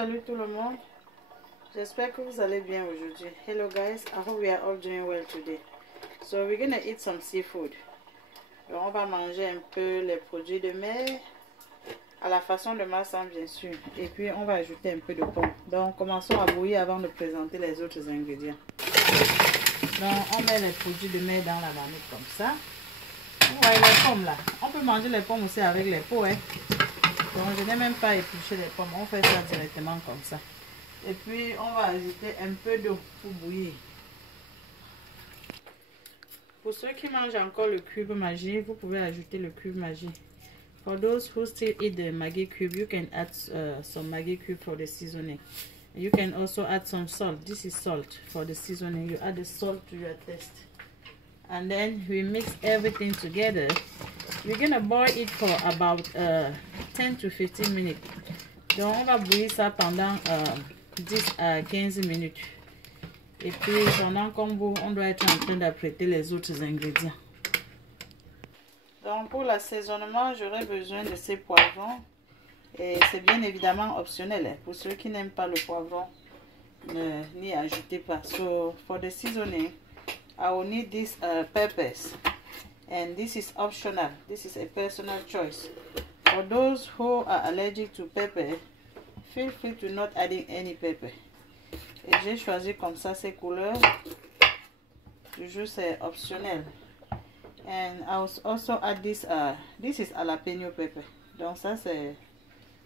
Salut tout le monde, j'espère que vous allez bien aujourd'hui. Hello guys, I hope we are all doing well today. So we're gonna eat some seafood. Donc on va manger un peu les produits de mer à la façon de Massam bien sûr. Et puis on va ajouter un peu de pomme. Donc commençons à bouillir avant de présenter les autres ingrédients. Donc on met les produits de mer dans la marmite comme ça. Vous voyez les pommes là. On peut manger les pommes aussi avec les peaux hein. Donc je n'ai même pas épluché les pommes, on fait ça directement comme ça. Et puis on va ajouter un peu d'eau pour bouillir. Pour ceux qui mangent encore le cube Maggi, vous pouvez ajouter le cube Maggi. For those who still eat the Maggi cube, you can add some Maggi cube for the seasoning. You can also add some salt. This is salt for the seasoning. You add the salt to your taste. And then we mix everything together. We're gonna boil it for about 10 to 15 minutes. Donc on va bouillir ça pendant 10 à 15 minutes. Et puis pendant qu'on bout, on doit être en train d'apprêter les autres ingrédients. Donc pour l'assaisonnement, j'aurai besoin de ces poivrons. Et c'est bien évidemment optionnel. Hein. Pour ceux qui n'aiment pas le poivron, n'y ajoutez pas. So for the seasoning, I will need these peppers. And this is optional. This is a personal choice. For those who are allergic to pepper, feel free to not adding any pepper. Et j'ai choisi comme ça ces couleurs. Toujours c'est optionnel. And I will also add this. This is jalapeno pepper. Donc ça c'est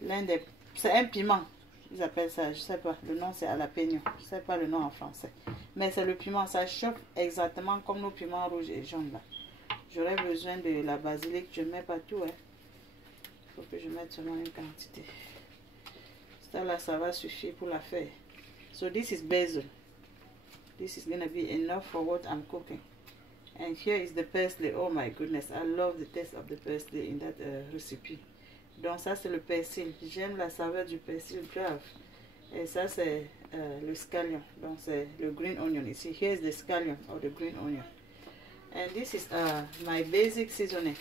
l'un des. C'est un piment. Ils appellent ça. Je sais pas. Le nom c'est jalapeno. Je sais pas le nom en français. Mais c'est le piment. Ça chauffe exactement comme nos piments rouges et jaunes là. J'aurais besoin de la basilic. Je ne mets pas tout. Hein. Il faut que je mette seulement une quantité. Ça là, ça va suffire pour la faire. So this is basil. This is going to be enough for what I'm cooking. And here is the parsley. Oh my goodness. I love the taste of the parsley in that recipe. Donc ça c'est le persil. J'aime la saveur du persil grave. Et ça c'est le scallion. Donc c'est le green onion. Ici, here is the scallion or the green onion. And this is my basic seasoning.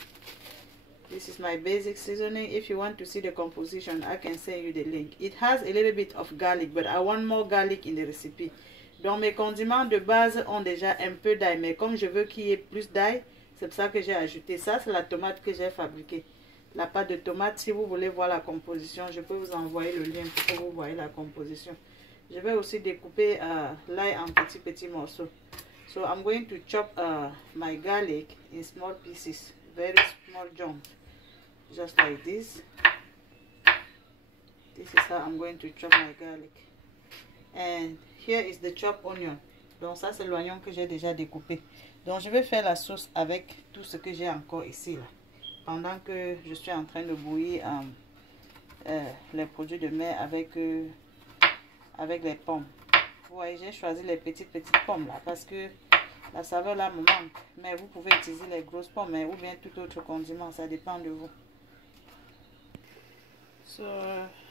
This is my basic seasoning. If you want to see the composition, I can send you the link. It has a little bit of garlic, but I want more garlic in the recipe. Donc mes condiments de base ont déjà un peu d'ail, mais comme je veux qu'il y ait plus d'ail, c'est pour ça que j'ai ajouté ça. C'est la tomate que j'ai fabriquée. La pâte de tomate, si vous voulez voir la composition, je peux vous envoyer le lien pour que vous voyez la composition. Je vais aussi découper l'ail en petits morceaux. So I'm going to chop my garlic in small pieces, very small chunks, just like this. This is how I'm going to chop my garlic. And here is the chopped onion. Donc ça c'est l'oignon que j'ai déjà découpé. Donc je vais faire la sauce avec tout ce que j'ai encore ici là. Pendant que je suis en train de bouillir les produits de mer avec les pommes. Vous voyez, j'ai choisi les petites pommes là parce que la saveur là me manque. Mais vous pouvez utiliser les grosses pommes ou bien tout autre condiment, ça dépend de vous. So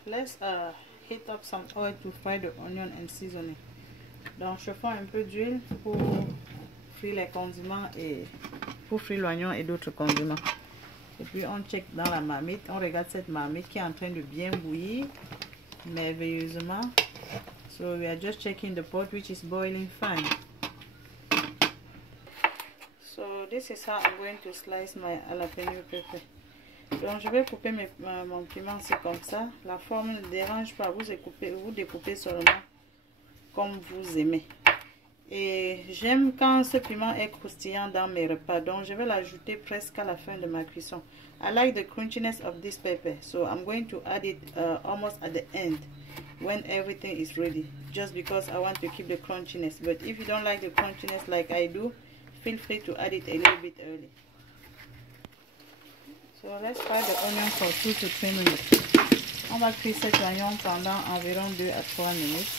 let's heat up some oil to fry the onion and seasoning. Donc chauffons un peu d'huile pour frire les condiments et pour frire l'oignon et d'autres condiments. Et puis on check dans la marmite, on regarde cette marmite qui est en train de bien bouillir merveilleusement. So we are just checking the pot which is boiling fine. So this is how I'm going to slice my jalapeno pepper. Donc je vais couper mon piment, c'est comme ça. La forme ne dérange pas, vous découpez seulement comme vous aimez. Et j'aime quand ce piment est croustillant dans mes repas, donc je vais l'ajouter presque à la fin de ma cuisson. I like the crunchiness of this pepper, so I'm going to add it almost at the end when everything is ready, just because I want to keep the crunchiness. But if you don't like the crunchiness like I do, feel free to add it a little bit early. So let's fry the onion for 2 to 3 minutes. On va cuire cet oignon pendant environ 2 à 3 minutes.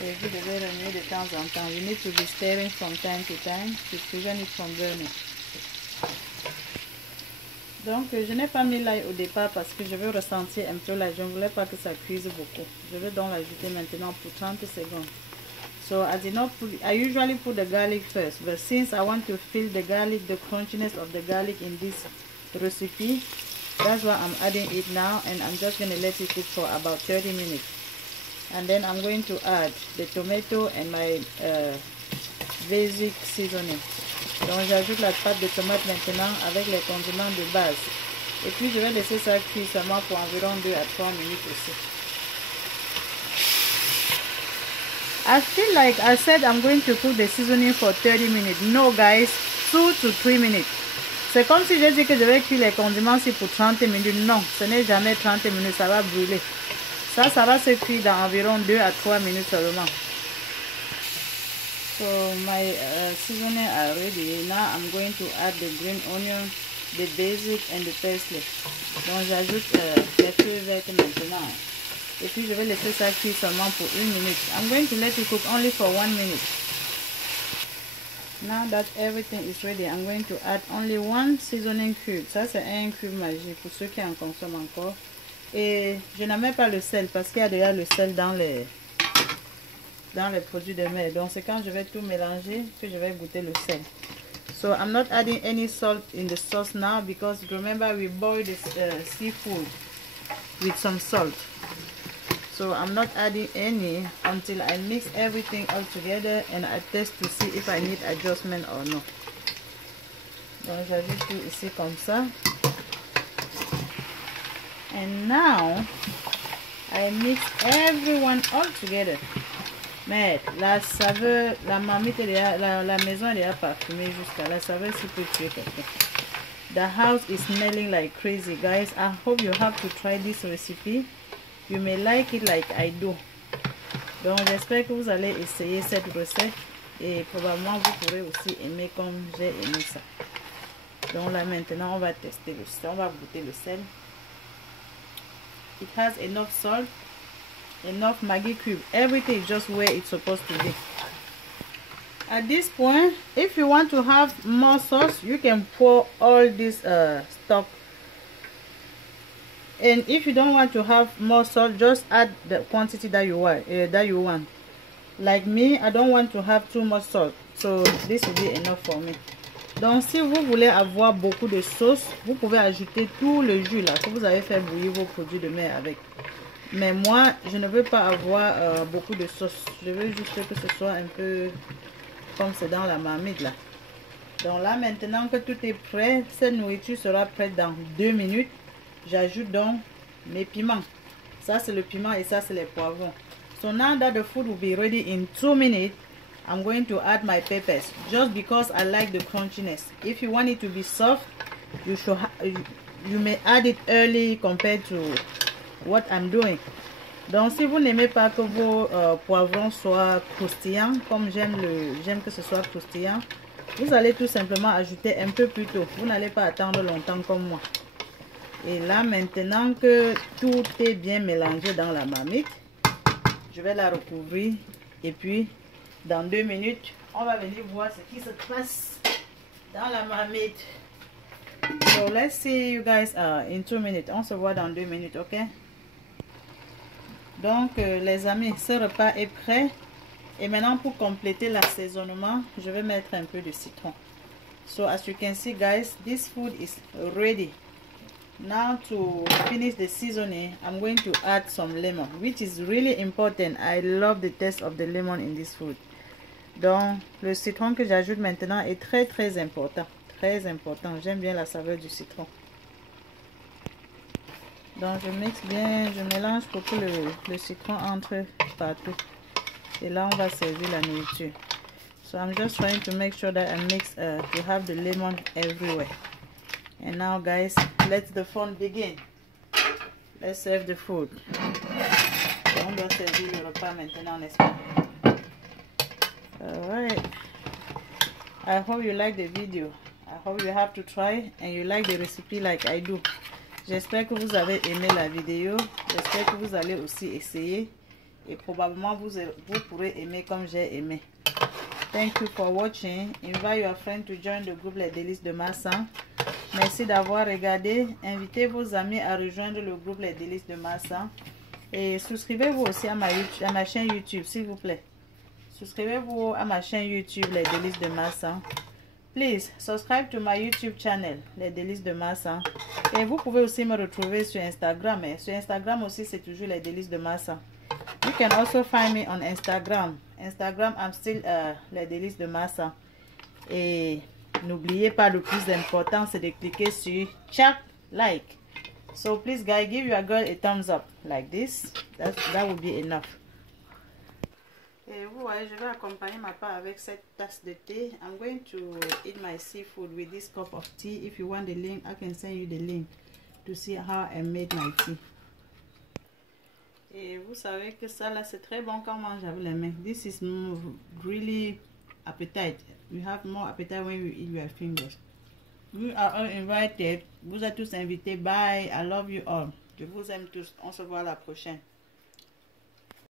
Et vous devez remuer de temps en temps. You need to be stirring from time to time to prevent it from burning. Donc je n'ai pas mis l'ail au départ parce que je veux ressentir un peu l'ail. Je ne voulais pas que ça cuise beaucoup. Je vais donc l'ajouter maintenant pour 30 secondes. So I usually put the garlic first, but since I want to feel the crunchiness of the garlic in this recipe, That's why I'm adding it now, and I'm just going to let it cook for about 30 minutes. And then I'm going to add the tomato and my basic seasoning. Donc j'ajoute la pâte de tomate maintenant avec les condiments de base. Et puis je vais laisser ça cuire seulement pour environ 2 à 3 minutes aussi. I feel like I said I'm going to cook the seasoning for 30 minutes. No guys, 2 to 3 minutes. C'est comme si j'ai dit que je vais cuire les condiments aussi pour 30 minutes. Non, ce n'est jamais 30 minutes, ça va brûler. Ça va se cuire dans environ 2 à 3 minutes seulement. So my seasoning are ready. Now I'm going to add the green onion, the basic and the parsley. Donc j'ajoute les feuilles vertes maintenant. Et puis je vais laisser ça cuire seulement pour 1 minute. I'm going to let it cook only for 1 minute. Now that everything is ready, I'm going to add only 1 seasoning cube. Ça c'est un cube magique pour ceux qui en consomment encore. Et je n'en mets pas le sel parce qu'il y a déjà le sel dans les produits de mer. Donc c'est quand je vais tout mélanger que je vais goûter le sel. So I'm not adding any salt in the sauce now because remember we boiled the seafood with some salt. So I'm not adding any until I mix everything all together and I test to see if I need adjustment or not. Donc j'ajoute tout ici comme ça. And now I mix everyone all together. Mais la saveur, la marmite, la maison est déjà parfumée jusqu'à la saveur si peut tuer quelqu'un. The house is smelling like crazy, guys. I hope you have to try this recipe. You may like it like I do. Donc j'espère que vous allez essayer cette recette et probablement vous pourrez aussi aimer comme j'ai aimé ça. Donc là maintenant on va tester le sel, on va goûter le sel. It has enough salt, enough Maggi cube. Everything is just where it's supposed to be. At this point, if you want to have more sauce, you can pour all this stock. And if you don't want to have more salt, just add the quantity that you want. Like me, I don't want to have too much salt, so this will be enough for me. Donc si vous voulez avoir beaucoup de sauce, vous pouvez ajouter tout le jus là que vous avez fait bouillir vos produits de mer avec. Mais moi, je ne veux pas avoir beaucoup de sauce. Je veux juste que ce soit un peu comme c'est dans la marmite là. Donc là, maintenant que tout est prêt, cette nourriture sera prête dans 2 minutes. J'ajoute donc mes piments. Ça c'est le piment et ça c'est les poivrons. So now that the food will be ready in 2 minutes, I'm going to add my peppers just because I like the crunchiness. If you want it to be soft, you may add it early compared to what I'm doing. Donc si vous n'aimez pas que vos poivrons soient croustillants, comme j'aime que ce soit croustillant, vous allez tout simplement ajouter un peu plus tôt. Vous n'allez pas attendre longtemps comme moi. Et là maintenant que tout est bien mélangé dans la marmite, je vais la recouvrir et puis dans 2 minutes, on va venir voir ce qui se passe dans la marmite. So let's see you guys in 2 minutes. On se voit dans 2 minutes, ok? Donc les amis, ce repas est prêt. Et maintenant pour compléter l'assaisonnement, je vais mettre un peu de citron. So as you can see guys, this food is ready. Now to finish the seasoning, I'm going to add some lemon, which is really important. I love the taste of the lemon in this food. Donc le citron que j'ajoute maintenant est très important. Très important. J'aime bien la saveur du citron. Donc je mixe bien, je mélange pour que le citron entre partout. Et là on va servir la nourriture. So I'm just trying to make sure that I mix to have the lemon everywhere. And now guys, let the fun begin. Let's serve the food. On doit servir le repas maintenant, n'est-ce pas? Alright. I hope you like the video. I hope you have to try and you like the recipe like I do. J'espère que vous avez aimé la vidéo. J'espère que vous allez aussi essayer. Et probablement vous pourrez aimer comme j'ai aimé. Thank you for watching. Invite your friend to join the groupe Les Délices de Marsan. Merci d'avoir regardé. Invitez vos amis à rejoindre le groupe Les Délices de Marsan. Et souscrivez-vous aussi à ma chaîne YouTube, s'il vous plaît. Souscrivez-vous à ma chaîne YouTube Les Délices de Marsan Please subscribe to my YouTube channel, Les Délices de Massa. Et vous pouvez aussi me retrouver sur Instagram. Sur Instagram aussi, c'est toujours Les Délices de Massa. You can also find me on Instagram. Instagram, I'm still Les Délices de Massa. Et n'oubliez pas, le plus important, c'est de cliquer sur chaque like. So please guys, give your girl a thumbs up like this. That will be enough. Et vous voyez, je vais accompagner ma part avec cette tasse de thé. I'm going to eat my seafood with this cup of tea. If you want the link, I can send you the link to see how I made my tea. Et vous savez que ça là, c'est très bon quand on mange avec les mains. This is really appetite. You have more appetite when you eat your fingers. You are all invited. Vous êtes tous invités. Bye. I love you all. Je vous aime tous. On se voit la prochaine.